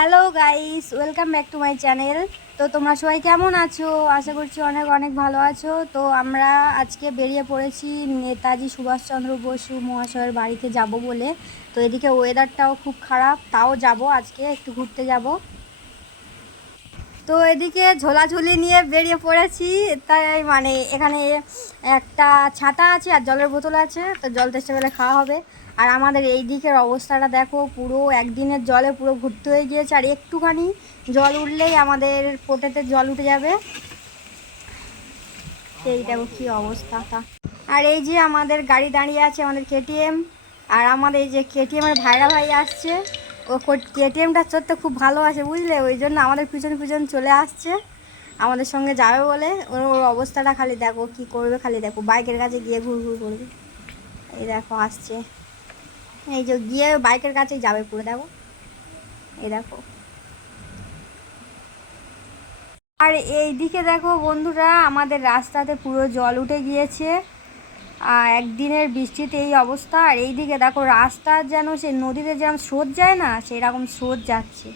Hello guys, welcome back to my channel. তো তোমরা সবাই কেমন আছো? আশা করছি অনেক অনেক ভালো আছো। তো আমরা আজকে বেরিয়ে পড়েছি নেতাজি সুভাষচন্দ্র বসু মহাশয়ের বাড়িতে যাব বলে। তো এদিকে ওয়েদারটাও খুব খারাপ, তাও যাব, আজকে একটু ঘুরতে যাব। তো এদিকে ঝোলাঝুলি নিয়ে বেরিয়ে পড়েছি। তাই মানে এখানে একটা ছাতা আছে আর জলের বোতল আছে, তো জল তেষ্টা পেলে খাওয়া হবে। আর আমাদের এই দিকের অবস্থাটা দেখো, পুরো একদিনের জলে পুরো ভর্তি হয়ে গিয়েছে। আর একটুখানি জল উঠলেই আমাদের পোটেতে জল উঠে যাবে। সেই দেখো কী অবস্থাটা। আর এই যে আমাদের গাড়ি দাঁড়িয়ে আছে, আমাদের কেটিএম। আর আমাদের এই যে কেটিএমের ভাইরা ভাই আসছে, ও কেটিএমটা চড়তে খুব ভালো আছে বুঝলে, ওই জন্য আমাদের পিছন পিছন চলে আসছে আমাদের সঙ্গে যাবে বলে। ওর ওর অবস্থাটা খালি দেখো, কি করবে খালি দেখো, বাইকের কাছে গিয়ে ঘুর ঘুর করবে। এই দেখো আসছে, এই যে গিয়ে বাইকের কাছেই যাবে পুরো, দেখো এই দেখো। আর এই দিকে দেখো বন্ধুরা, আমাদের রাস্তাতে পুরো জল উঠে গিয়েছে। একদিনের বৃষ্টিতে এই অবস্থা। আর এই দিকে দেখো রাস্তার যেন সেই নদীতে যেমন স্রোত যায় না, সেই রকম স্রোত যাচ্ছে,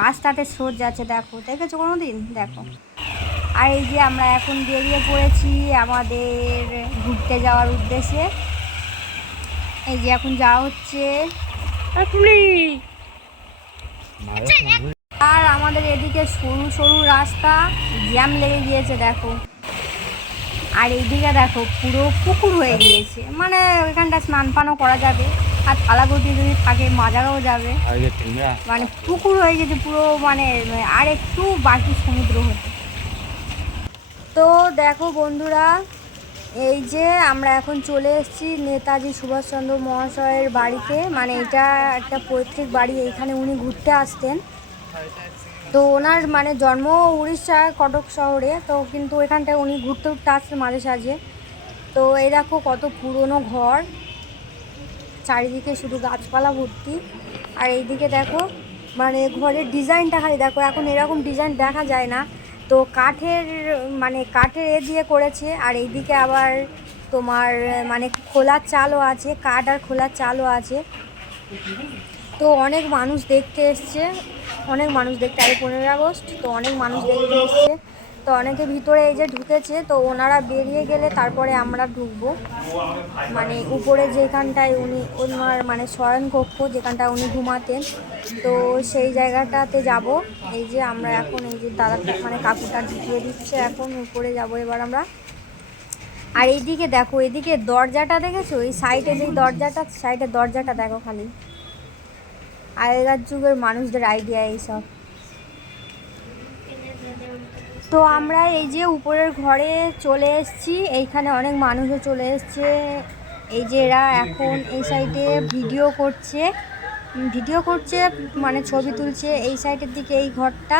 রাস্তাতে স্রোত যাচ্ছে। দেখো, দেখেছো কোনো দিন? দেখো। আর এই যে আমরা এখন বেরিয়ে পড়েছি আমাদের ঘুরতে যাওয়ার উদ্দেশ্যে। এই যে এখন যাওয়া হচ্ছে। আর আমাদের এদিকে সরু সরু রাস্তা, জ্যাম লেগে গিয়েছে দেখো। আর এইদিকে দেখো পুরো পুকুর হয়ে গিয়েছে, মানে ওইখানটা স্নান পানও করা যাবে, আর থালাগুটি যদি থাকে মাজাও যাবে। মানে পুকুর হয়ে গেছে পুরো, মানে আর একটু বাকি সমুদ্র হতে। তো দেখো বন্ধুরা, এই যে আমরা এখন চলে এসেছি নেতাজি সুভাষচন্দ্র মহাশয়ের বাড়িতে। মানে এটা একটা পৈতৃক বাড়ি, এইখানে উনি ঘুরতে আসতেন। তো ওনার মানে জন্ম উড়িষ্যা কটক শহরে, তো কিন্তু এখানটায় উনি ঘুরতে ঘুরতে আসতেন মাঝে সাঝে। তো এই দেখো কত পুরনো ঘর, চারিদিকে শুধু গাছপালা ভর্তি। আর এইদিকে দেখো মানে ঘরের ডিজাইনটা খালি দেখো, এখন এরকম ডিজাইন দেখা যায় না। তো কাঠের, মানে কাঠের দিয়ে করেছে। আর এইদিকে আবার তোমার মানে খোলার চালও আছে, কাঠ আর খোলার চালও আছে। তো অনেক মানুষ দেখতে এসছে, অনেক মানুষ দেখতে, আজ 15ই আগস্ট, তো অনেক মানুষ দেখতে এসছে। তো অনেকে ভিতরে এই যে ঢুকেছে, তো ওনারা বেরিয়ে গেলে তারপরে আমরা ঢুকবো। মানে উপরে যেখানটায় উনি, ওনার মানে শয়নকক্ষ যেখানটায় উনি ঘুমাতেন, তো সেই জায়গাটাতে যাব। এই যে আমরা এখন, এই যে দাদা মানে কাকুটা ঢুকিয়ে দিচ্ছে, এখন উপরে যাব এবার আমরা। আর এইদিকে দেখো, এদিকে দরজাটা দেখেছো, এই সাইডে যেই দরজাটা, সাইডের দরজাটা দেখো খালি, আগেকার যুগের মানুষদের আইডিয়া এইসব। তো আমরা এই যে উপরের ঘরে চলে এসেছি, এইখানে অনেক মানুষও চলে এসছে। এই যে এরা এখন এই সাইডে ভিডিও করছে, মানে ছবি তুলছে। এই সাইডের দিকে এই ঘরটা,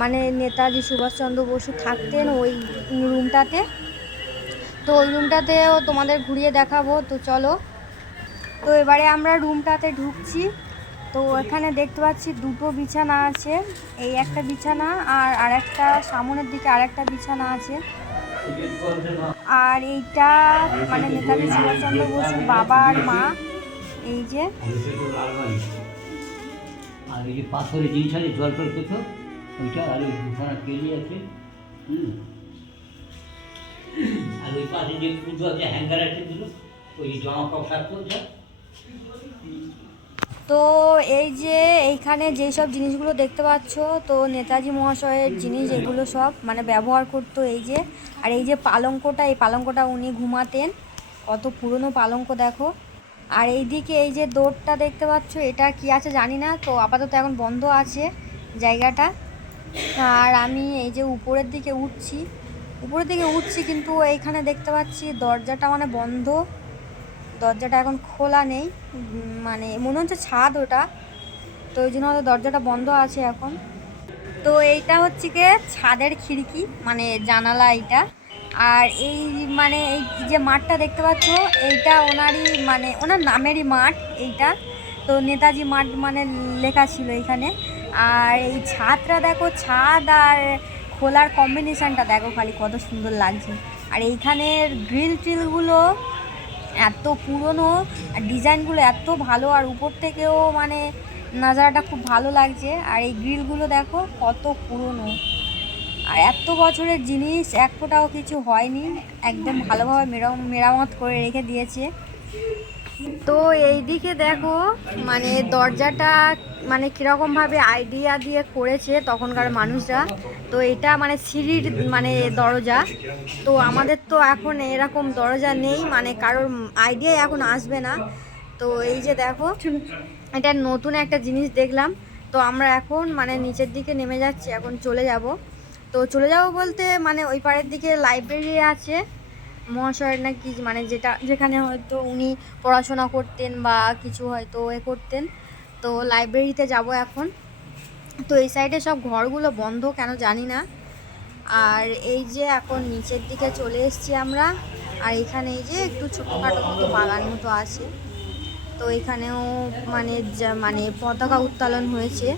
মানে নেতাজি সুভাষচন্দ্র বসু থাকতেন ওই রুমটাতে। তো ওই রুমটাতেও তোমাদের ঘুরিয়ে দেখাবো, তো চলো। তো এবারে আমরা রুমটাতে ঢুকছি। তো এখানে দেখতে পাচ্ছি দুটো বিছানা আছে, এই একটা বিছানা আর আরেকটা সামনের দিকে আরেকটা বিছানা আছে। আর এইটা মানে নেতাজি সুভাষচন্দ্র বসুর বাবা আর মা, এই যে। আর এই যে পাথরের জিনিস আছে জল টল কোথাও ওইটা, আর ওই বিছানা কেলি আছে। আর ওই পাশে যে পুজো আছে হ্যাঙ্গার আছে দুটো, ওই জামা কাপড় থাকতো ওইটা। তো এই যে এইখানে যেসব জিনিসগুলো দেখতে পাচ্ছ, তো নেতাজি মহাশয়ের জিনিস এগুলো সব মানে ব্যবহার করতো এই যে। আর এই যে পালঙ্কটা, এই পালঙ্কটা উনি ঘুমাতেন, কত পুরনো পালঙ্ক দেখো। আর এইদিকে এই যে দৌড়টা দেখতে পাচ্ছ, এটা কি আছে জানি না, তো আপাতত এখন বন্ধ আছে জায়গাটা। আর আমি এই যে উপরের দিকে উঠছি, কিন্তু এইখানে দেখতে পাচ্ছি দরজাটা মানে বন্ধ, দরজাটা এখন খোলা নেই। মানে মনে হচ্ছে ছাদ ওটা, তো ওই জন্য হয়তো দরজাটা বন্ধ আছে এখন। তো এইটা হচ্ছে গিয়ে ছাদের খিড়কি, মানে জানালা এইটা। আর এই মানে এই যে মাঠটা দেখতে পাচ্ছ, এইটা ওনারই মানে ওনার নামেরই মাঠ এইটা। তো নেতাজি মাঠ মানে লেখা ছিল এখানে। আর এই ছাদটা দেখো, ছাদ আর খোলার কম্বিনেশানটা দেখো খালি কত সুন্দর লাগছে। আর এইখানের গ্রিল ট্রিলগুলো এত পুরনো, আর ডিজাইনগুলো এত ভালো। আর উপর থেকেও মানে নাজারাটা খুব ভালো লাগছে। আর এই গ্রিলগুলো দেখো কত পুরনো, আর এত বছরের জিনিস এক ফোঁটাও কিছু হয়নি, একদম ভালোভাবে মেরামত করে রেখে দিয়েছে। তো এই দিকে দেখো মানে দরজাটা মানে কীরকমভাবে আইডিয়া দিয়ে করেছে তখনকার মানুষরা। তো এটা মানে সিঁড়ির মানে দরজা। তো আমাদের তো এখন এরকম দরজা নেই, মানে কারোর আইডিয়া এখন আসবে না। তো এই যে দেখো এটা নতুন একটা জিনিস দেখলাম। তো আমরা এখন মানে নিচের দিকে নেমে যাচ্ছি, এখন চলে যাব। তো চলে যাব বলতে মানে ওই পাড়ের দিকে লাইব্রেরি আছে মহাশয়ের নাকি, মানে যেখানে হয়তো উনি পড়াশোনা করতেন বা কিছু হয়তো করতেন। তো লাইব্রেরিতে যাব এখন। তো এই সাইডে সব ঘরগুলো বন্ধ কেন জানি না। আর এই যে এখন নিচের দিকে চলে এসেছি আমরা। আর এখানে এই যে একটু ছোটোখাটো মতো বাগান মতো আছে। তো এখানেও মানে পতাকা উত্তোলন হয়েছে।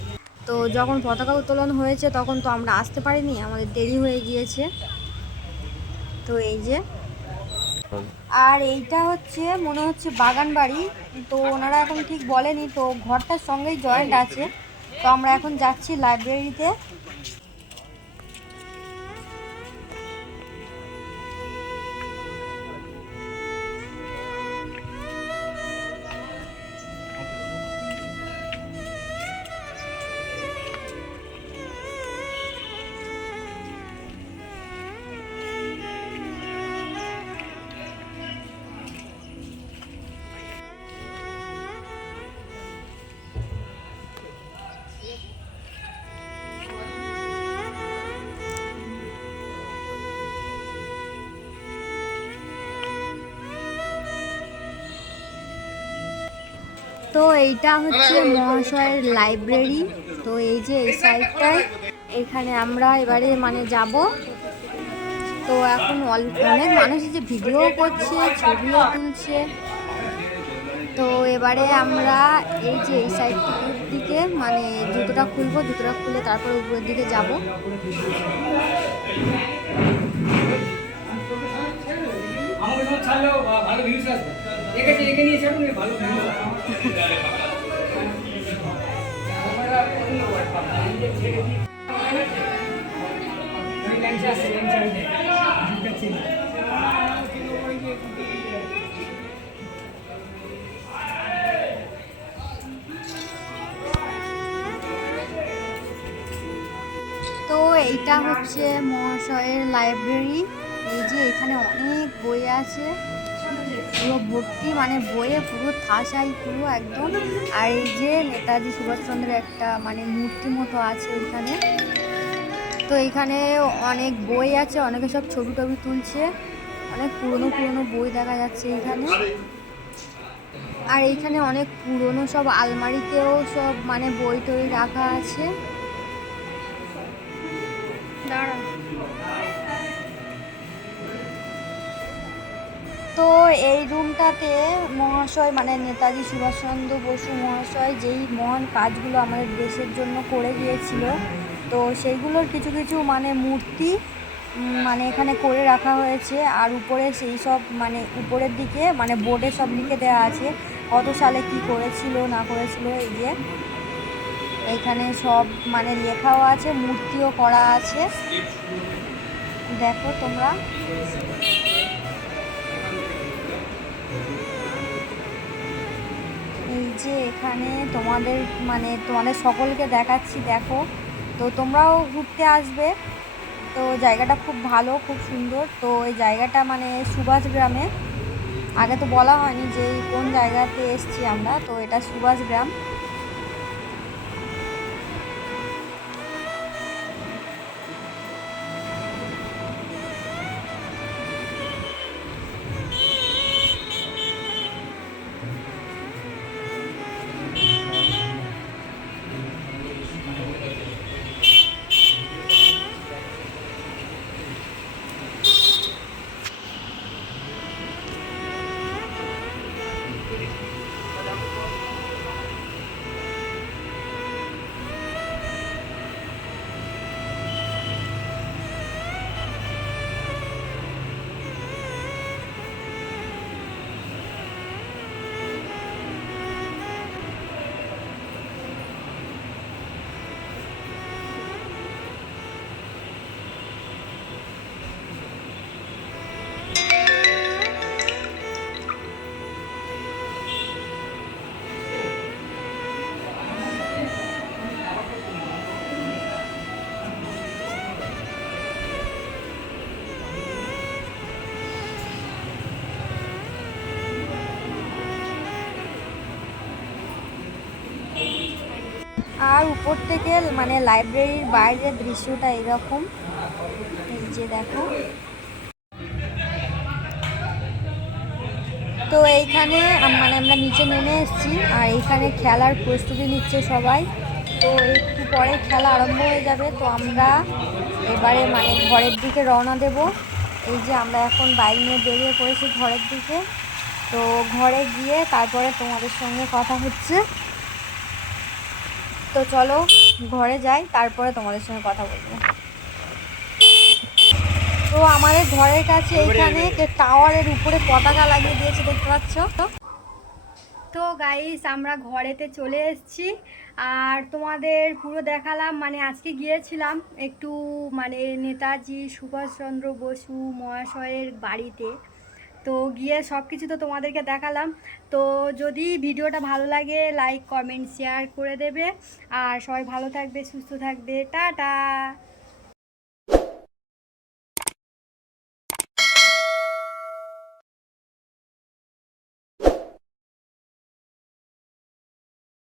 তো যখন পতাকা উত্তোলন হয়েছে তখন তো আমরা আসতে পারিনি, আমাদের দেরি হয়ে গিয়েছে। তো এই যে, আর এইটা হচ্ছে মনে হচ্ছে বাগান বাড়ি। তো ওনারা এখন ঠিক বলেনি, তো ঘরটার সঙ্গেই জয়েন্ট আছে। তো আমরা এখন যাচ্ছি লাইব্রেরিতে। তো এইটা হচ্ছে মহাশয়ের লাইব্রেরি। তো এই যে এই সাইডটায় এখানে আমরা এবারে মানে যাব। তো এখন অনেক মানুষ যে ভিডিও করছে, ছবিও তুলছে। তো এবারে আমরা এই যে এই সাইডটার দিকে মানে জুতোটা খুলবো, জুতোটা খুলে তারপর উপরের দিকে যাব। তো এইটা হচ্ছে মহাশয়ের লাইব্রেরি। এই যে এখানে অনেক বই আছে, পুরো ভর্তি মানে বইয়ে পুরো ঠাসাই পুরো একদম। আর এই যে নেতাজি সুভাষচন্দ্রের একটা মানে মূর্তি মতো আছে ওইখানে। তো এইখানে অনেক বই আছে, অনেকে সব ছবি টবি তুলছে, অনেক পুরনো পুরনো বই দেখা যাচ্ছে এইখানে। আর এইখানে অনেক পুরনো সব আলমারিতেও সব মানে বই টই রাখা আছে। দাঁড়া। তো এই রুমটাতে মহাশয় মানে নেতাজি সুভাষচন্দ্র বসু মহাশয় যেই মহান কাজগুলো আমাদের দেশের জন্য করে গিয়েছিল, তো সেইগুলোর কিছু কিছু মানে মূর্তি মানে এখানে করে রাখা হয়েছে। আর উপরে সেই সব মানে উপরের দিকে মানে বোর্ডে সব লিখে দেওয়া আছে কত সালে কি করেছিল না করেছিল। এই যে এইখানে সব মানে লেখাও আছে, মূর্তিও করা আছে, দেখো তোমরা। এই যে এখানে তোমাদের সকলকে দেখাচ্ছি, দেখো। তো তোমরাও ঘুরতে আসবে। তো জায়গাটা খুব ভালো, খুব সুন্দর। তো এই জায়গাটা মানে সুভাষ গ্রামে, আগে তো বলা হয়নি যে কোন জায়গাতে এসছি আমরা। তো এটা সুভাষ গ্রাম। আর উপর থেকে মানে লাইব্রেরির বাইরের দৃশ্যটা এরকম, এই যে দেখো। তো এইখানে মানে আমরা নিচে নেমে এসেছি, আর এইখানে খেলার প্রস্তুতি নিচ্ছে সবাই। তো একটু পরে খেলা আরম্ভ হয়ে যাবে। তো আমরা এবারে মানে ঘরের দিকে রওনা দেব। এই যে আমরা এখন বাইক নিয়ে বেরিয়ে পড়েছি ঘরের দিকে। তো ঘরে গিয়ে তারপরে তোমাদের সঙ্গে কথা হচ্ছে। তো চলো ঘরে যাই, তারপরে তোমাদের সঙ্গে কথা বলবো। তো আমাদের ঘরের কাছে এইখানে টাওয়ারের উপরে পতাকা লাগিয়ে দিয়েছে, দেখতে পাচ্ছ। তো গাইস আমরা ঘরেতে চলে এসেছি, আর তোমাদের পুরো দেখালাম। মানে আজকে গিয়েছিলাম একটু মানে নেতাজি সুভাষচন্দ্র বসু মহাশয়ের বাড়িতে। তো গিয়ে সব কিছু তো তোমাদেরকে দেখালাম। তো যদি ভিডিওটা ভালো লাগে লাইক কমেন্ট শেয়ার করে দেবে, আর সবাই ভালো থাকবে সুস্থ থাকবে, টাটা।